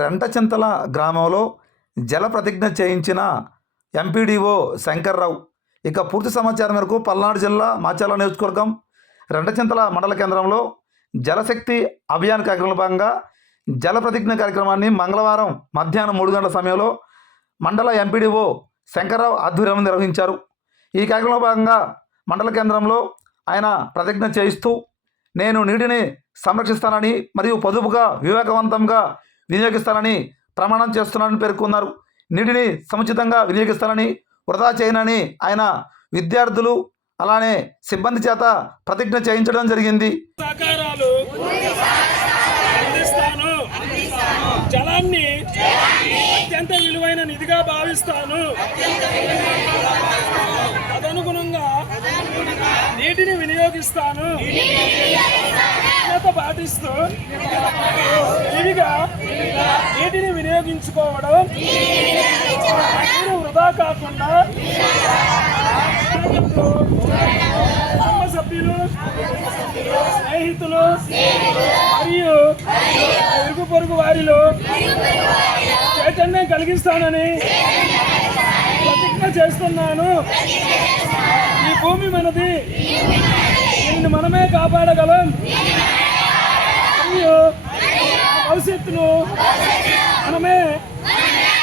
రెంటచింతల గ్రామంలో జల ప్రతిజ్ఞ చేయించిన ఎంపీడీఓ శంకర్రావు. ఇక పూర్తి సమాచారం మేరకు పల్నాడు జిల్లా మాచాల నియోజకవర్గం రెండచింతల మండల కేంద్రంలో జలశక్తి అభియాన్ కార్యక్రమంలో భాగంగా జల ప్రతిజ్ఞ కార్యక్రమాన్ని మంగళవారం మధ్యాహ్నం మూడు గంటల సమయంలో మండల ఎంపీడీఓ శంకర్రావు ఆధ్వర్యంలో నిర్వహించారు. ఈ కార్యక్రమంలో భాగంగా మండల కేంద్రంలో ఆయన ప్రతిజ్ఞ చేయిస్తూ నేను నీటిని సంరక్షిస్తానని మరియు పొదుపుగా వివేకవంతంగా వినియోగిస్తానని ప్రమాణం చేస్తున్నానని పేర్కొన్నారు. నీటిని సముచితంగా వినియోగిస్తానని వృధా చేయనని ఆయన విద్యార్థులు అలానే సిబ్బంది చేత ప్రతిజ్ఞ చేయించడం జరిగింది. జలాన్ని అత్యంత విలువైన నిధిగా భావిస్తాను. నీటిని వినియోగిస్తాను. పాటిస్తూ విరివిగా నీటిని వినియోగించుకోవడం నీరు వృధా కాకుండా కుటుంబ సభ్యులు స్నేహితులు మరియు ఇరుగు పొరుగు వారిలో చైతన్యం కలిగిస్తానని ప్రతిజ్ఞ చేస్తున్నాను. ఈ భూమి మనది దీన్ని మనమే కాపాడగలం. మరియు భవిష్యత్తును మనమే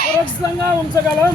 సురక్షితంగా ఉంచగలం.